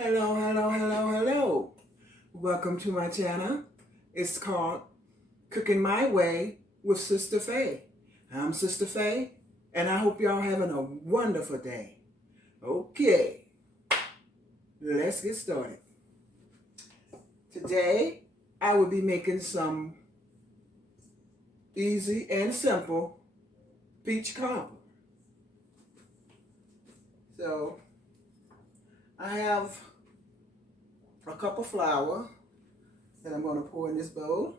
Hello, hello, hello, hello. Welcome to my channel. It's called Cooking My Way with Sister Faye. I'm Sister Faye, and I hope y'all having a wonderful day. Okay, let's get started. Today, I will be making some easy and simple peach cobbler. So, I have a cup of flour that I'm going to pour in this bowl.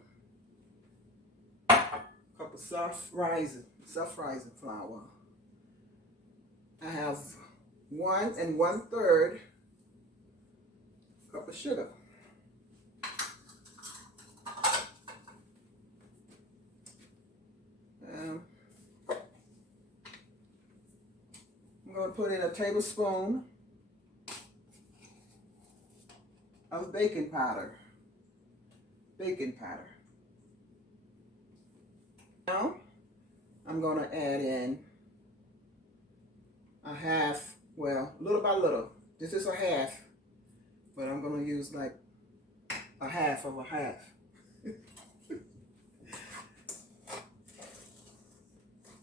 A cup of soft rising flour. I have 1 1/3 cup of sugar. I'm going to put in a tablespoon of baking powder. Now, I'm going to add in a half, well, little by little. This is a half, but I'm going to use like a half of a half.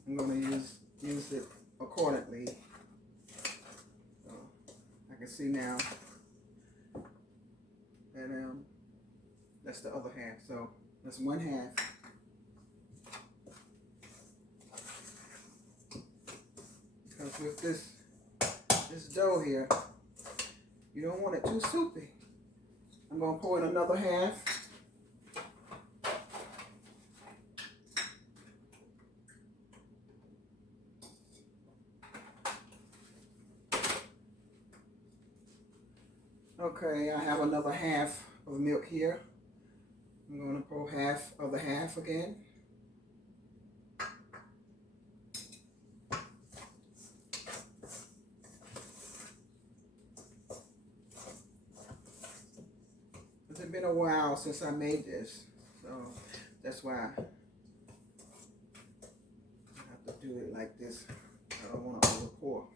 I'm going to use it accordingly. So I can see now that that's the other half. So that's 1/2. Because with this dough here, you don't want it too soupy. I'm going to pour in another half. Okay, I have another half of milk here. I'm going to pour half of the half again. It's been a while since I made this, so that's why I have to do it like this. I don't want to over pour.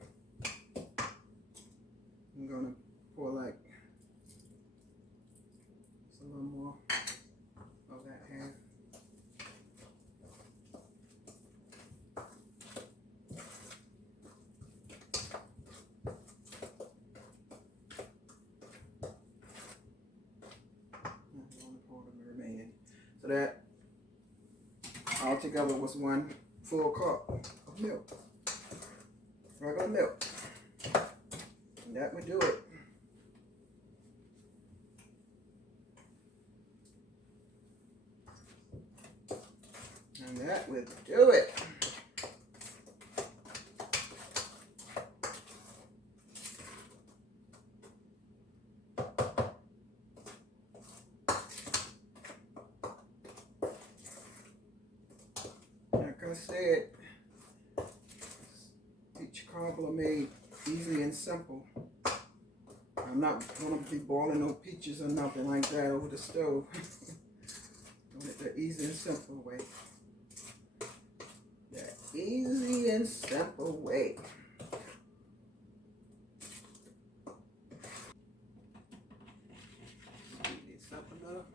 I'm going to pour like just a little more of that half. So that altogether was 1 full cup of milk, regular milk. And that would do it. And that would do it. Like I said, peach cobbler made easy and simple. I'm not going to be boiling no peaches or nothing like that over the stove. The easy and simple way. The easy and simple way. Speed this up enough.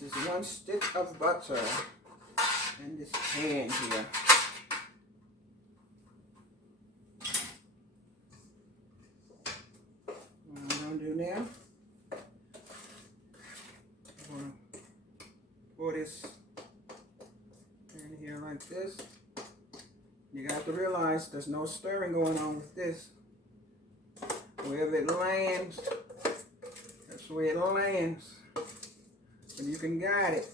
This is 1 stick of butter in this pan here. What I'm going to do now, I'm going to pour this in here like this. You got to realize there's no stirring going on with this. Wherever it lands, that's where it lands. And you can guide it.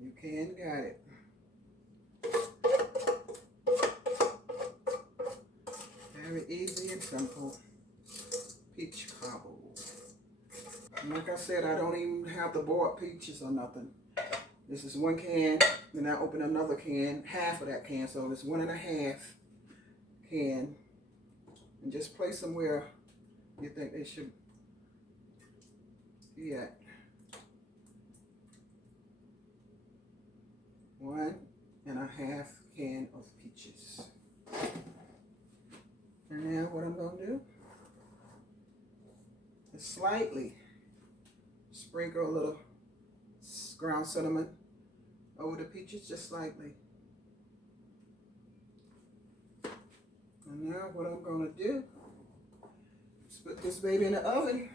You can guide it. Very easy and simple peach cobbler. And like I said, I don't even have to boil peaches or nothing. This is 1 can. Then I open another can, half of that can. So it's 1.5 can. And just place them where you think they should be at. 1.5 can of peaches. And now what I'm going to do is slightly sprinkle a little ground cinnamon over the peaches, just slightly. And now what I'm going to do is put this baby in the oven.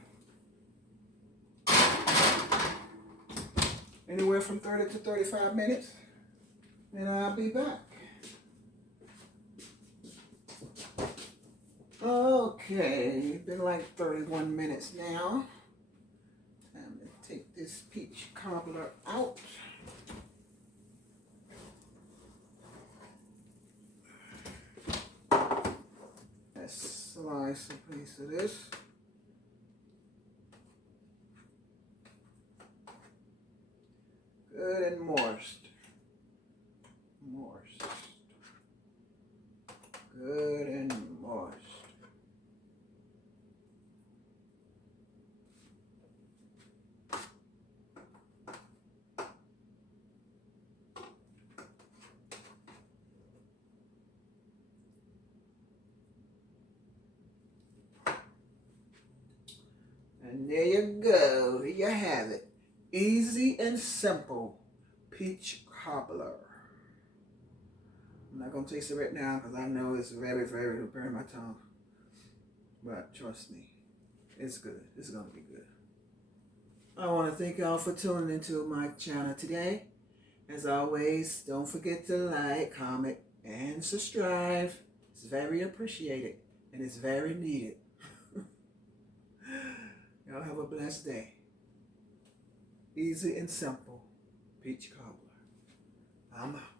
Anywhere from 30 to 35 minutes. And I'll be back. Okay, it's been like 31 minutes now. Time to take this peach cobbler out. Let's slice a piece of this. Good and moist. Good and moist. And there you go. Here you have it. Easy and simple peach cobbler. I'm not going to taste it right now because I know it's very, very to burn my tongue. But trust me, it's good. It's going to be good. I want to thank y'all for tuning into my channel today. As always, don't forget to like, comment, and subscribe. It's very appreciated and it's very needed. Y'all have a blessed day. Easy and simple peach cobbler. I'm out.